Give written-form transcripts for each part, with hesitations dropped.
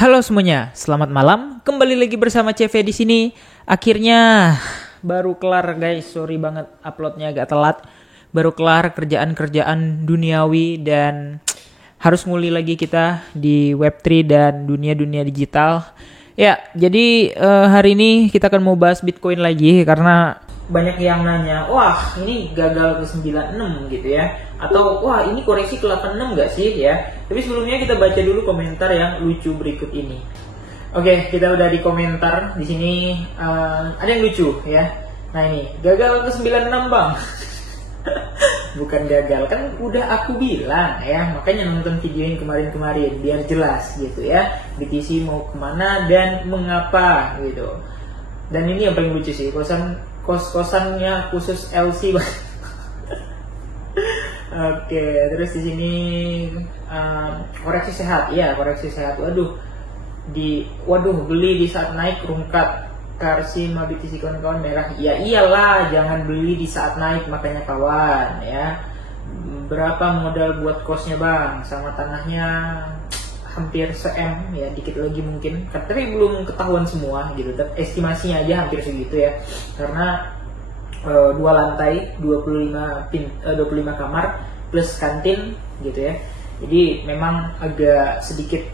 Halo semuanya, selamat malam. Kembali lagi bersama CV di sini. Akhirnya baru kelar guys. Sorry banget uploadnya agak telat. Baru kelar kerjaan-kerjaan duniawi dan harus mulai lagi kita di Web3 dan dunia-dunia digital. Ya, jadi hari ini kita akan mau bahas Bitcoin lagi karena banyak yang nanya, wah ini gagal ke 96 gitu ya, atau wah ini koreksi ke 86 gak sih ya. Tapi sebelumnya kita baca dulu komentar yang lucu berikut ini. Oke, kita udah di komentar di sini, ada yang lucu ya. Nah ini, gagal ke 96 bang. Bukan gagal, kan udah aku bilang ya, makanya nonton video yang kemarin-kemarin biar jelas gitu ya, BTC mau kemana dan mengapa gitu. Dan ini yang paling lucu sih, kos-kosannya khusus LC. Oke, terus di sini koreksi sehat, ya koreksi sehat. Waduh beli di saat naik rungkat. Karsi BTC kawan-kawan merah. Ya iyalah, jangan beli di saat naik makanya kawan ya. Berapa modal buat kosnya bang? Sama tanahnya hampir se-M ya, dikit lagi mungkin. Tapi belum ketahuan semua gitu. Estimasinya aja hampir segitu ya. Karena 2 lantai, 25 kamar plus kantin gitu ya. Jadi memang agak sedikit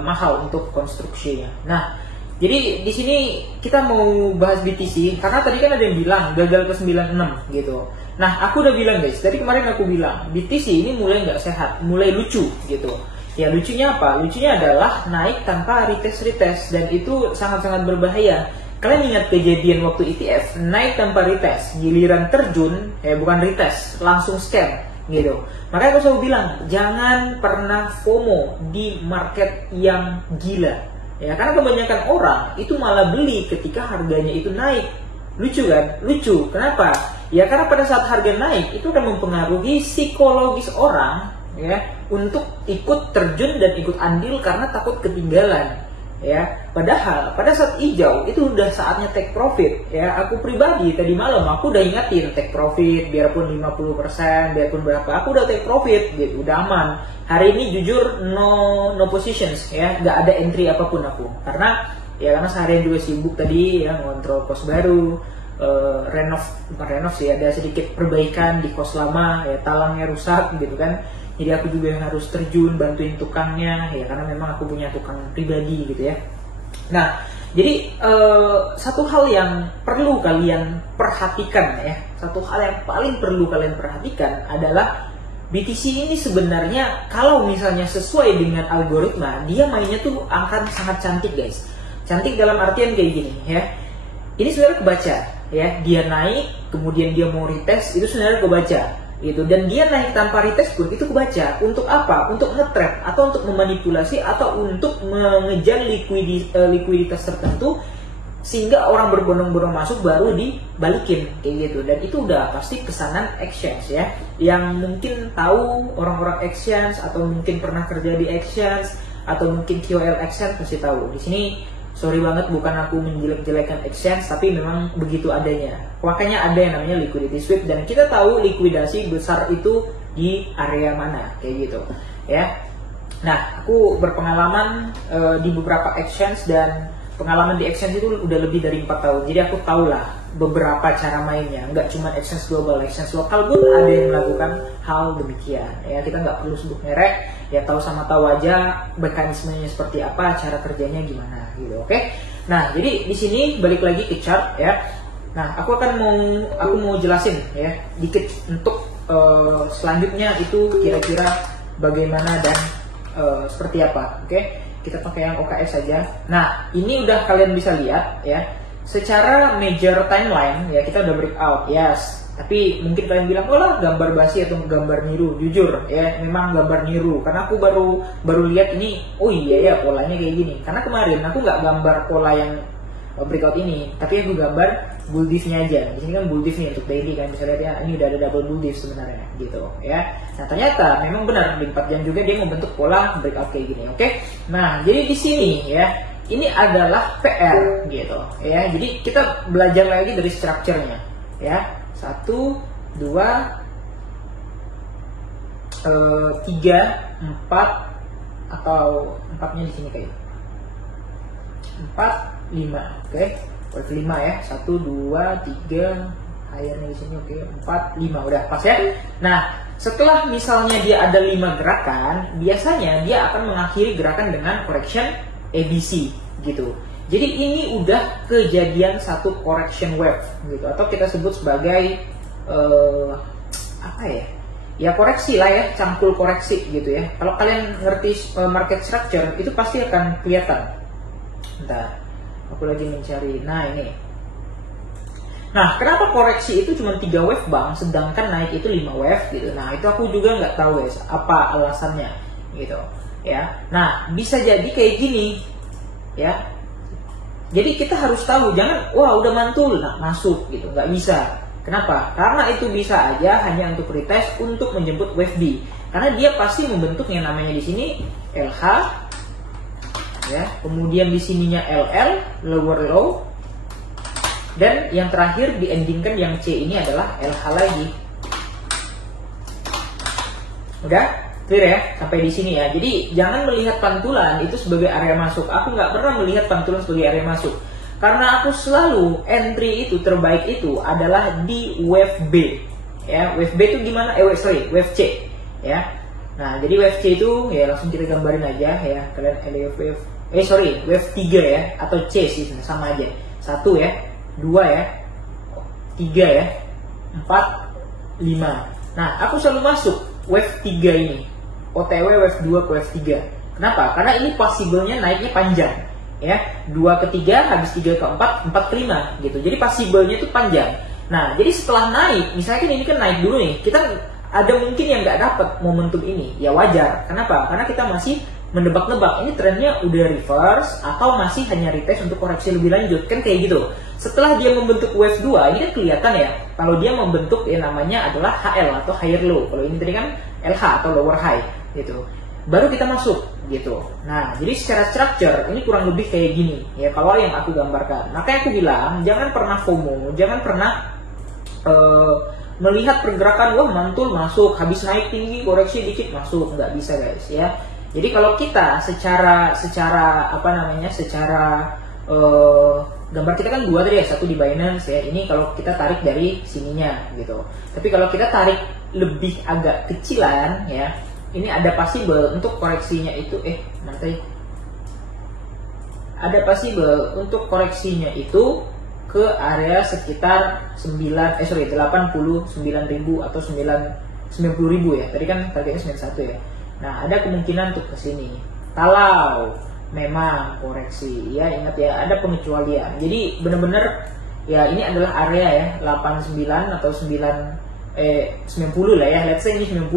mahal untuk konstruksinya. Nah, jadi di sini kita mau bahas BTC karena tadi kan ada yang bilang gagal ke 96 gitu. Nah, aku udah bilang guys, dari kemarin aku bilang BTC ini mulai nggak sehat, mulai lucu gitu. Ya lucunya apa? Lucunya adalah naik tanpa retest dan itu sangat-sangat berbahaya. Kalian ingat kejadian waktu ETF naik tanpa retest, giliran terjun, bukan retest, langsung scam gitu. Makanya aku selalu bilang jangan pernah FOMO di market yang gila. Ya, karena kebanyakan orang itu malah beli ketika harganya itu naik. Lucu kan? Lucu. Kenapa? Ya karena pada saat harga naik itu akan mempengaruhi psikologis orang ya untuk ikut terjun dan ikut andil karena takut ketinggalan. Ya, padahal pada saat hijau itu udah saatnya take profit. Ya, aku pribadi tadi malam aku udah ingetin take profit biarpun 50%, biarpun berapa, aku udah take profit gitu, udah aman. Hari ini jujur no positions ya, nggak ada entry apapun aku. Karena seharian juga sibuk tadi ya ngontrol kos baru, renov sih, ada sedikit perbaikan di kos lama ya, talangnya rusak gitu kan. Jadi aku juga yang harus terjun bantuin tukangnya ya, karena memang aku punya tukang pribadi gitu ya. Nah, jadi satu hal yang perlu kalian perhatikan ya, satu hal yang paling perlu kalian perhatikan adalah BTC ini sebenarnya kalau misalnya sesuai dengan algoritma, dia mainnya tuh akan sangat cantik guys. Cantik dalam artian kayak gini ya. Ini sebenarnya kebaca ya, dia naik kemudian dia mau retest itu sebenarnya kebaca gitu, dan dia naik tanpa retest pun itu kebaca. Untuk apa? Untuk nge-trap atau untuk memanipulasi atau untuk mengejar likuiditas tertentu sehingga orang berbondong-bondong masuk baru dibalikin kayak gitu. Dan itu udah pasti pesanan exchange ya, yang mungkin tahu orang-orang exchange atau mungkin pernah kerja di exchange atau mungkin QL exchange pasti tahu. Di sini sorry banget, bukan aku menjelek-jelekan exchange, tapi memang begitu adanya. Makanya ada yang namanya liquidity sweep dan kita tahu likuidasi besar itu di area mana kayak gitu ya. Nah, aku berpengalaman di beberapa exchange dan pengalaman di exchange itu udah lebih dari 4 tahun. Jadi aku tahu lah beberapa cara mainnya. Nggak cuma exchange global, exchange lokal pun ada yang melakukan hal demikian. Ya, kita nggak perlu sebut merek. Ya tahu sama tahu aja mekanismenya seperti apa, cara kerjanya gimana gitu. Oke. Nah, jadi di sini balik lagi ke chart ya. Nah, aku mau jelasin ya dikit untuk selanjutnya itu kira-kira bagaimana dan seperti apa. Oke. Kita pakai yang OKX saja. Nah, ini udah kalian bisa lihat ya. Secara major timeline ya kita udah breakout, yes. Tapi mungkin kalian bilang, "Oh lah, gambar basi atau gambar niru." Jujur ya, memang gambar niru. Karena aku baru lihat ini, oh iya ya polanya kayak gini. Karena kemarin aku nggak gambar pola yang breakout ini, tapi aku gambar bull diff-nya aja. Di sini kan bull diff nih untuk daily kan, bisa lihat ya, ini udah ada double bull diff sebenarnya gitu ya. Nah, ternyata memang benar di 4 jam juga dia membentuk pola breakout kayak gini. Oke. Nah, jadi di sini ya, ini adalah PR gitu ya. Jadi kita belajar lagi dari structure-nya ya. 1 2 3 4 atau 4-nya di sini kayak 4, 5. Oke, wave 5 ya. 1, 2, 3, higher-nya di sini. Oke, 4, 5 udah pas ya. Nah, setelah misalnya dia ada 5 gerakan, biasanya dia akan mengakhiri gerakan dengan correction ABC gitu. Jadi ini udah kejadian satu correction wave gitu, atau kita sebut sebagai apa ya? Ya koreksi lah ya, cangkul koreksi gitu ya. Kalau kalian ngerti market structure itu pasti akan kelihatan. Bentar, aku lagi mencari. Nah ini. Nah kenapa koreksi itu cuma 3 wave bang, sedangkan naik itu 5 wave gitu. Nah itu aku juga nggak tahu guys, apa alasannya gitu ya. Nah bisa jadi kayak gini ya. Jadi kita harus tahu, jangan wah udah mantul, nah masuk gitu, nggak bisa. Kenapa? Karena itu bisa aja hanya untuk retest untuk menjemput wave B. Karena dia pasti membentuk yang namanya di sini LH, ya. Kemudian di sininya LL, lower low, dan yang terakhir diendingkan yang C ini adalah LH lagi. Udah clear ya sampai di sini ya. Jadi jangan melihat pantulan itu sebagai area masuk. Aku nggak pernah melihat pantulan sebagai area masuk. Karena aku selalu entry itu terbaik itu adalah di wave B, ya. Wave B itu gimana? Wave C, ya. Nah, jadi wave C itu ya langsung kita gambarin aja ya. Kalian ada wave 3 ya, atau C sih sama aja. 1 ya, 2 ya, 3 ya, 4, 5. Nah, aku selalu masuk wave 3 ini. OTW wave 2 ke wave 3. Kenapa? Karena ini possible-nya naiknya panjang. Ya, 2 ke 3, habis 3 ke 4, 4 ke 5 gitu. Jadi possible-nya itu panjang. Nah, jadi setelah naik, misalnya kan ini kan naik dulu nih, kita ada mungkin yang nggak dapat momentum ini, ya wajar. Kenapa? Karena kita masih menebak-nebak ini trennya udah reverse atau masih hanya retest untuk koreksi lebih lanjut, kan kayak gitu. Setelah dia membentuk wave 2, ini kan kelihatan ya, kalau dia membentuk yang namanya adalah HL atau higher low. Kalau ini tadi kan LH atau lower high gitu. Baru kita masuk gitu. Nah, jadi secara structure ini kurang lebih kayak gini ya kalau yang aku gambarkan. Makanya aku bilang jangan pernah FOMO, jangan pernah melihat pergerakan wah mantul masuk, habis naik tinggi koreksi dikit masuk, nggak bisa guys ya. Jadi kalau kita secara apa namanya secara gambar kita kan 2 tadi ya, 1 di Binance ya. Ini kalau kita tarik dari sininya gitu. Tapi kalau kita tarik lebih agak kecilan ya. Ini ada possible untuk koreksinya itu nanti ada possible untuk koreksinya itu ke area sekitar 89.000 atau 90.000 ya. Tadi kan targetnya 91 ya. Nah, ada kemungkinan untuk ke sini. Kalau memang koreksi ya, ingat ya ada pengecualian. Jadi benar-benar ya ini adalah area ya 89 atau 90 lah ya. Let's say ini 90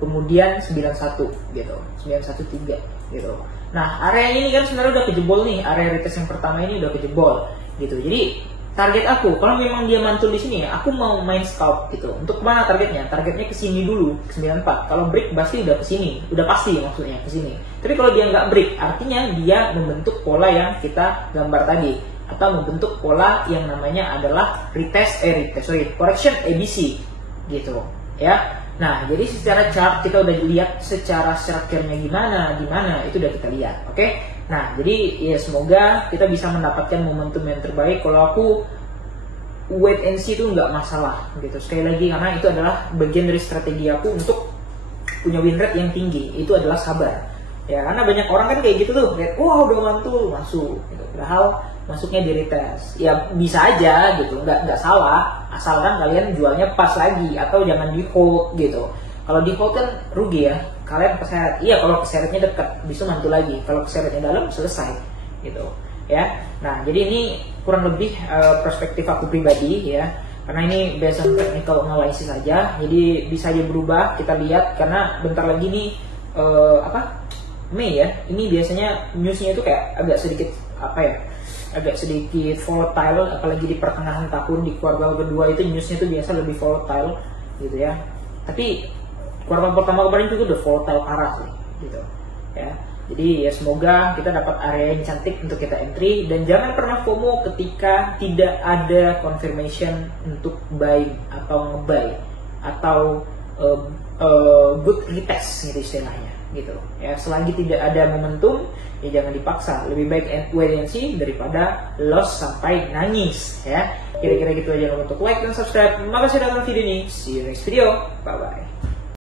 kemudian 91 gitu, 913 gitu. Nah, area ini kan sebenarnya udah kejebol nih, area retest yang pertama ini udah kejebol gitu. Jadi target aku kalau memang dia mantul di sini, aku mau main scalp gitu. Untuk mana targetnya? Targetnya ke sini dulu, ke 94. Kalau break pasti udah ke sini, udah pasti maksudnya ke sini. Tapi kalau dia nggak break, artinya dia membentuk pola yang kita gambar tadi atau membentuk pola yang namanya adalah correction ABC gitu ya. Nah, jadi secara chart kita udah lihat secara structure-nya gimana itu udah kita lihat, oke? Nah, jadi ya semoga kita bisa mendapatkan momentum yang terbaik. Kalau aku wait and see itu nggak masalah gitu. Sekali lagi karena itu adalah bagian dari strategi aku untuk punya win rate yang tinggi. Itu adalah sabar. Ya, karena banyak orang kan kayak gitu tuh, kayak wah udah mantul masuk gitu. Padahal masuknya di retest. Ya bisa aja gitu, nggak salah. Asalkan kalian jualnya pas lagi atau jangan di hold gitu. Kalau di hold kan rugi ya. Kalian keseret. Iya, kalau keseretnya dekat bisa mantul lagi. Kalau keseretnya dalam selesai gitu. Ya. Nah, jadi ini kurang lebih perspektif aku pribadi ya. Karena ini berdasarkan technical analysis saja. Jadi bisa aja berubah. Kita lihat karena bentar lagi nih Mei ya. Ini biasanya newsnya itu kayak agak sedikit agak sedikit volatile, apalagi di pertengahan tahun di kuartal kedua itu newsnya itu biasa lebih volatile gitu ya. Tapi kuartal pertama kemarin itu udah volatile parah sih gitu ya. Jadi ya semoga kita dapat area yang cantik untuk kita entry dan jangan pernah FOMO ketika tidak ada confirmation untuk buy atau nge-buy atau good retest gitu istilahnya gitu ya. Selagi tidak ada momentum ya jangan dipaksa. Lebih baik wait and see daripada lost sampai nangis ya. Kira-kira gitu aja untuk like dan subscribe. Terima kasih sudah nonton video ini. See you next video. Bye bye.